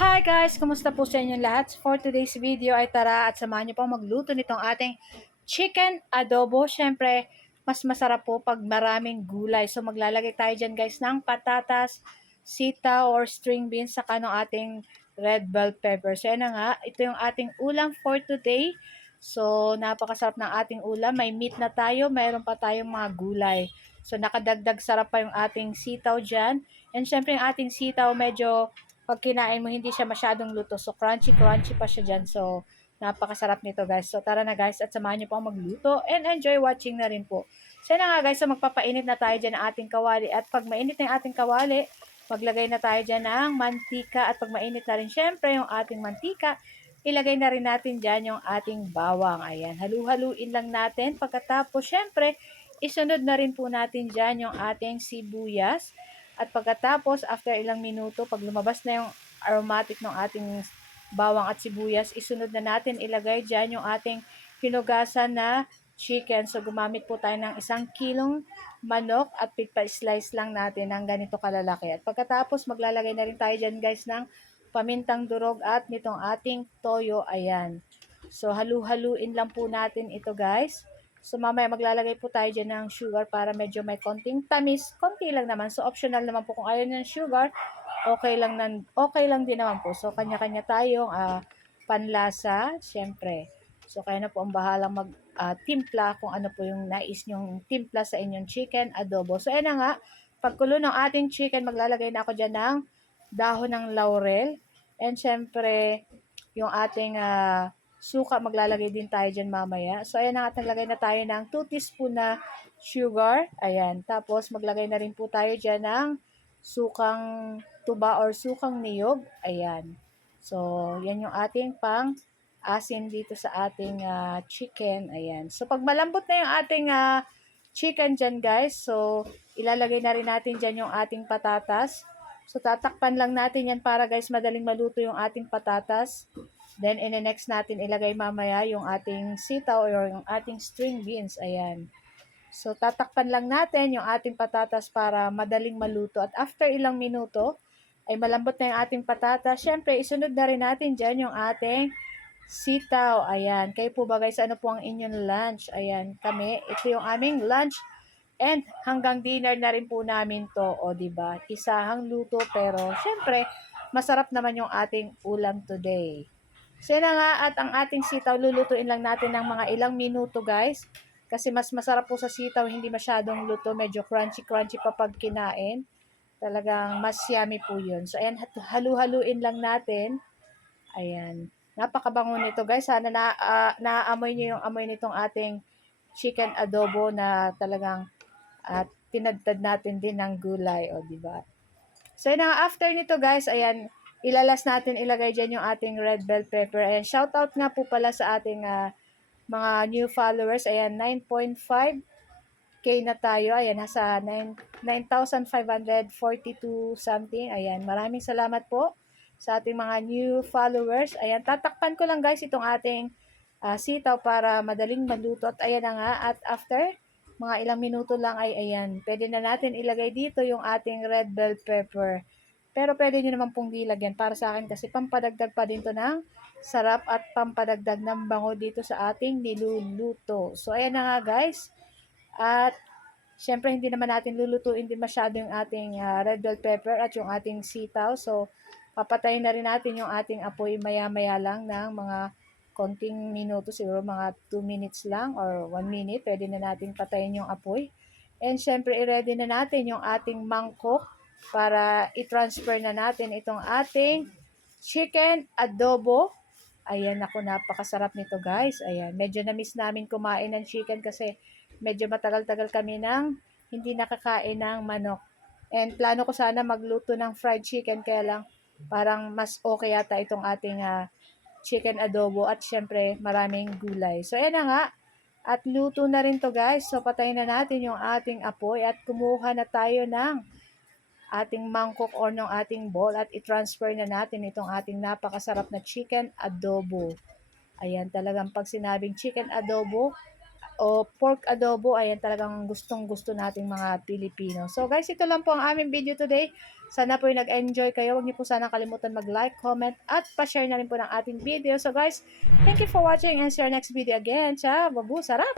Hi guys! Kumusta po sa inyong lahat? For today's video ay tara at samahan niyo pong magluto nitong ating chicken adobo. Siyempre, mas masarap po pag maraming gulay. So maglalagay tayo dyan guys ng patatas, sitaw or string beans saka ng ating red bell pepper. So yan na nga, ito yung ating ulam for today. So napakasarap ng ating ulam. May meat na tayo, mayroon pa tayong mga gulay. So nakadagdag sarap pa yung ating sitaw dyan. And syempre yung ating sitaw medyo pag kinain mo hindi siya masyadong luto. So crunchy pa siya dyan. So napakasarap nito guys. So tara na guys at samahan niyo po ang magluto and enjoy watching na rin po. So na nga guys, so magpapainit na tayo dyan ng ating kawali. At pag mainit na yung ating kawali, maglagay na tayo dyan ng mantika. At pag mainit na rin syempre yung ating mantika, ilagay na rin natin dyan yung ating bawang. Ayan, halu-haluin lang natin. Pagkatapos syempre, isunod na rin po natin dyan yung ating sibuyas. At pagkatapos, after ilang minuto, pag lumabas na yung aromatic ng ating bawang at sibuyas, isunod na natin ilagay dyan yung ating hinugasan na chicken. So, gumamit po tayo ng 1 kilong manok at pipa-slice lang natin ng ganito kalalaki. At pagkatapos, maglalagay na rin tayo dyan guys ng pamintang durog at nitong ating toyo. Ayan. So, halu-haluin lang po natin ito guys. So, mamaya maglalagay po tayo dyan ng sugar para medyo may konting tamis. Konti lang naman. So, optional naman po kung ayaw ng sugar. Okay lang din naman po. So, kanya-kanya tayong panlasa. Siyempre. So, kaya na po ang bahalang timpla kung ano po yung nais nyong timpla sa inyong chicken adobo. So, ayan na nga. Pagkulo ng ating chicken, maglalagay na ako dyan ng dahon ng laurel. And siyempre, yung ating suka, maglalagay din tayo dyan mamaya. So, ayan na nga, naglagay na tayo ng 2 teaspoon na sugar. Ayan. Tapos, maglagay na rin po tayo dyan ng sukang tuba or sukang niyog. Ayan. So, yan yung ating pang asin dito sa ating chicken. Ayan. So, pag malambot na yung ating chicken dyan, guys. So, ilalagay na rin natin dyan yung ating patatas. So, tatakpan lang natin yan para guys, madaling maluto yung ating patatas. Then, in-next natin ilagay mamaya yung ating sitaw or yung ating string beans. Ayan. So, tatakpan lang natin yung ating patatas para madaling maluto. At after ilang minuto, ay malambot na yung ating patatas. Siyempre, isunod na rin natin dyan yung ating sitaw. Ayan. Kayo po ba guys, ano po ang inyong lunch? Ayan. Kami, ito yung aming lunch. And hanggang dinner na rin po namin to. O, diba? Isahang luto pero siyempre, masarap naman yung ating ulam today. So yun na nga, at ang ating sitaw, lulutuin lang natin ng mga ilang minuto guys. Kasi mas masarap po sa sitaw, hindi masyadong luto, medyo crunchy pa pag kinain. Talagang mas yummy po yun. So ayan, halu-haluin lang natin. Ayan. Napakabango nito guys. Sana naaamoy nyo yung amoy nitong ating chicken adobo na talagang tinadtad natin din ng gulay. O, diba? So, yun na, after nito guys, ayan, ilalas natin ilagay dyan yung ating red bell pepper. Ayan, shoutout nga po pala sa ating mga new followers. Ayan, 9.5K na tayo. Ayan, nasa 9,542 something. Ayan, maraming salamat po sa ating mga new followers. Ayan, tatakpan ko lang guys itong ating sitaw para madaling maluto. At ayan na nga, at after mga ilang minuto lang ay ayan, pwede na natin ilagay dito yung ating red bell pepper. Pero pwede nyo naman pong dilagyan para sa akin kasi pampadagdag pa din to ng sarap at pampadagdag ng bango dito sa ating niluluto. So, ayan na nga guys. At syempre hindi naman natin lulutuin din masyado yung ating red bell pepper at yung ating sitaw. So, papatayin na rin natin yung ating apoy maya-maya lang ng mga konting minuto, siguro mga 2 minutes lang or 1 minute, pwede na natin patayin yung apoy. And syempre, i-ready na natin yung ating mangkok para i-transfer na natin itong ating chicken adobo. Ayan, ako, napakasarap nito guys. Ayan, medyo na-miss namin kumain ng chicken kasi medyo matagal-tagal kami nang hindi nakakain ng manok. And plano ko sana magluto ng fried chicken, kaya lang parang mas okay yata itong ating chicken adobo at syempre maraming gulay. So ayan na nga, at luto na rin to guys. So patayin na natin yung ating apoy at kumuha na tayo ng ating mangkok or ng ating bowl at i-transfer na natin itong ating napakasarap na chicken adobo. Ayan, talagang pag sinabing chicken adobo, o pork adobo, ayan talagang gustong-gusto nating mga Pilipino. So guys, ito lang po ang aming video today. Sana po yung nag-enjoy kayo. Huwag niyo po sana kalimutan mag-like, comment, at pa-share na rin po ng ating video. So guys, thank you for watching and see you next video again. Ciao! Babu! Sarap!